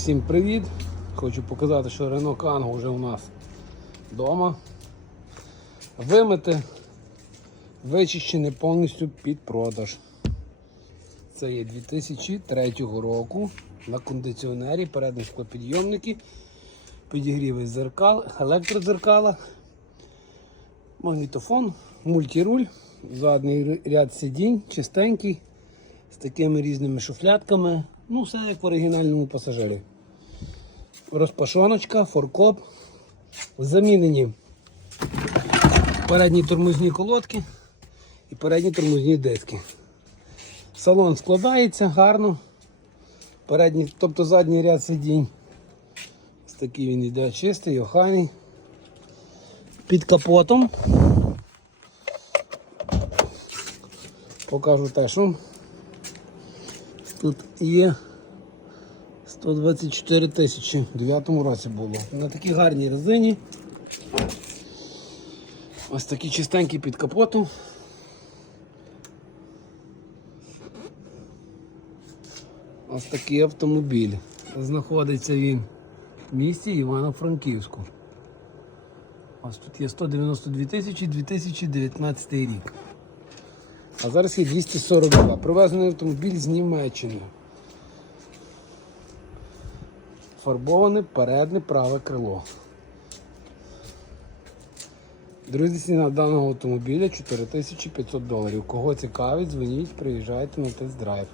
Всім привіт! Хочу показати, що Renault Kangoo вже у нас вдома. Вимите, вичищене повністю під продаж. Це є 2003 року на кондиціонері, передні склопідйомники, підігріви зеркал, електродзеркала, магнітофон, мультируль, задній ряд сидінь, чистенький, з такими різними шуфлятками. Ну, все як в оригінальному пасажирі. Розпашоночка, форкоп. Замінені передні тормозні колодки і передні тормозні диски. Салон складається гарно. Передній, тобто задній ряд сидінь. Ось такий він йде чистий, охайний. Під капотом. Покажу те, що тут є 124 тисячі в 9 році було. На такій гарній резині. Ось такі чистенькі під капотом. Ось такий автомобіль. Знаходиться він в місті Івано-Франківську. Ось тут є 192 тисячі 2019 рік. А зараз є 242. Привезений автомобіль з Німеччини. Фарбоване переднє праве крило. Друзі, ціна даного автомобіля 4500 доларів. Кого цікавить, дзвоніть, приїжджайте на тест-драйв.